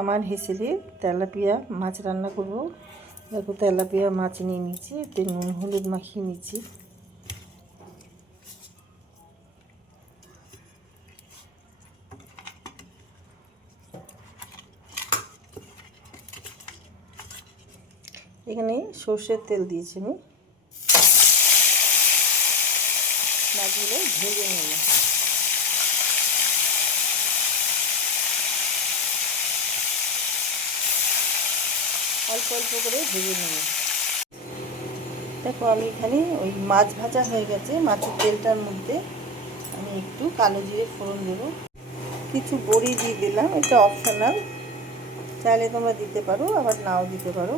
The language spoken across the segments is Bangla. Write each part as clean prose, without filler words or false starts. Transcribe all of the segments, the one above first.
আমার হিসেবে তেলাপিয়া মাছ রান্না করব। দেখো তেলাপিয়া মাছ নিয়ে নিচ্ছি, এতে নুন হলুদ মাখিয়ে নিচ্ছি। এখানে সর্ষের তেল দিয়েছি আমি, মাছগুলো ভেজে নেব। অল্প অল্প করে ভেজে নেব। দেখো আমি এখানে ওই মাছ ভাজা হয়ে গেছে, মাছের তেলটার মধ্যে আমি একটু কালো জিরে ফোড়ন দেব, কিছু বড়ি দিয়ে দিলাম, এটা অপশনাল, চাইলে তোমরা দিতে পারো আবার নাও দিতে পারো।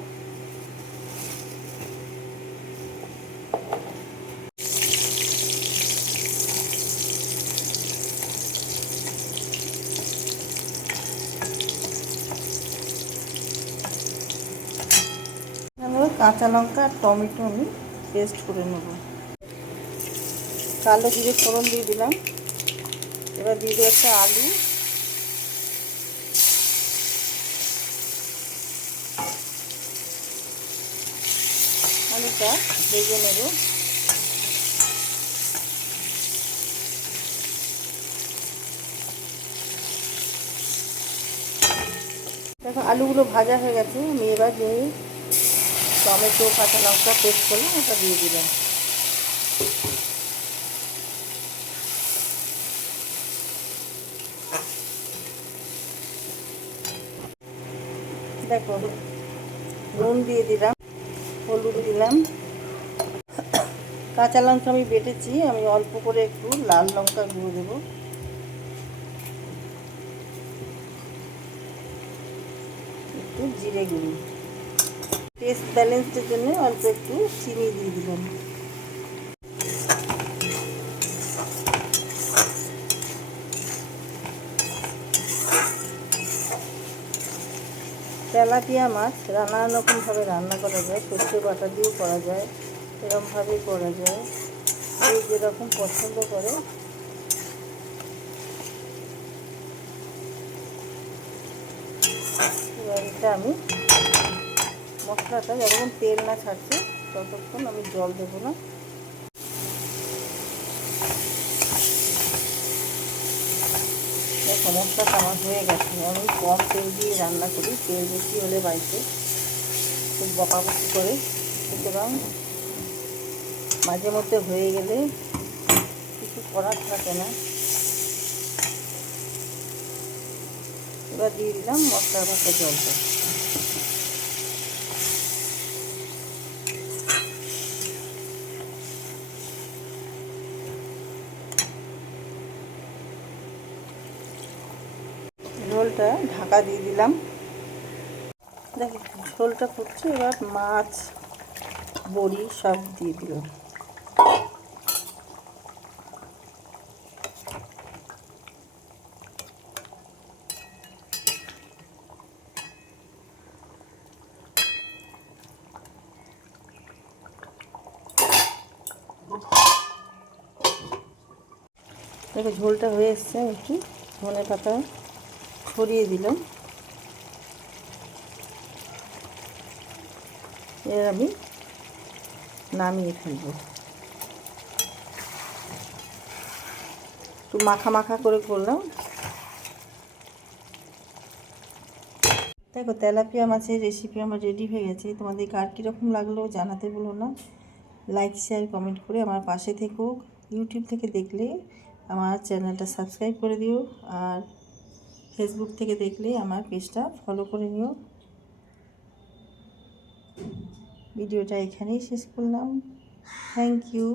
কাঁচা লঙ্কা আর টমেটো আমি পেস্ট করে নেব। কালো জিরে ফোড়ন দিয়ে দিলাম। এবার দিয়ে দেবো একটা আলু, আলুটা ভেজে নেব। দেখো আলুগুলো ভাজা হয়ে গেছে, আমি এবার যে টমেটো কাঁচা লঙ্কা পেস্ট করলাম ওটা দিয়ে দিলাম। দেখো নুন দিয়ে দিলাম, হলুদ দিলাম, কাঁচা লঙ্কা আমি বেটেছি, আমি অল্প করে একটু লাল লঙ্কা গুঁড়ো দেবো, একটু জিরে গুঁড়ো, টেস্ট ব্যালেন্সের জন্য অল্প একটু চিনি দিয়ে দিলাম। তেলাপিয়া মাছ নানা রকমভাবে রান্না করা যায়, সর্ষে বাটা দিয়েও করা যায়, এরকমভাবেই করা যায়, যে যেরকম পছন্দ করে। এবার এটা আমি মশলাটা যতক্ষণ তেল না ছাড়ছে ততক্ষণ আমি জল দেবো না। মশলাটা আমার হয়ে গেছে, আমি কম তেল দিয়ে রান্না করি, তেল বেশি হলে বাড়িতে খুব বকাবকি করে, সুতরাং মাঝে মধ্যে হয়ে গেলে কিছু করার থাকে না। এবার দিয়ে দিলাম মশলার ভাতে জলটা। ঝোলটা ঢাকা দিয়ে দিলাম। দেখো ঝোলটা ফুটছে, এবার মাছ বড়ি সব দিয়ে দিলাম। দেখো ঝোলটা হয়ে এসছে, একটু ধনে পাতা ছড়িয়ে দিলাম। এবার আমি নামিয়ে ফেলবো। একটু মাখা মাখা করে করলাম। দেখো তেলাপিয়া মাছের রেসিপি আমার রেডি হয়ে গেছে। তোমাদের কার কীরকম লাগলো জানাতে বলো না। লাইক শেয়ার কমেন্ট করে আমার পাশে থেকো। ইউটিউব থেকে দেখলে আমার চ্যানেলটা সাবস্ক্রাইব করে দিও, আর ফেসবুক থেকে দেখলে আমার পেজটা ফলো করে নিও। ভিডিওটা এখানেই শেষ করলাম। Thank you.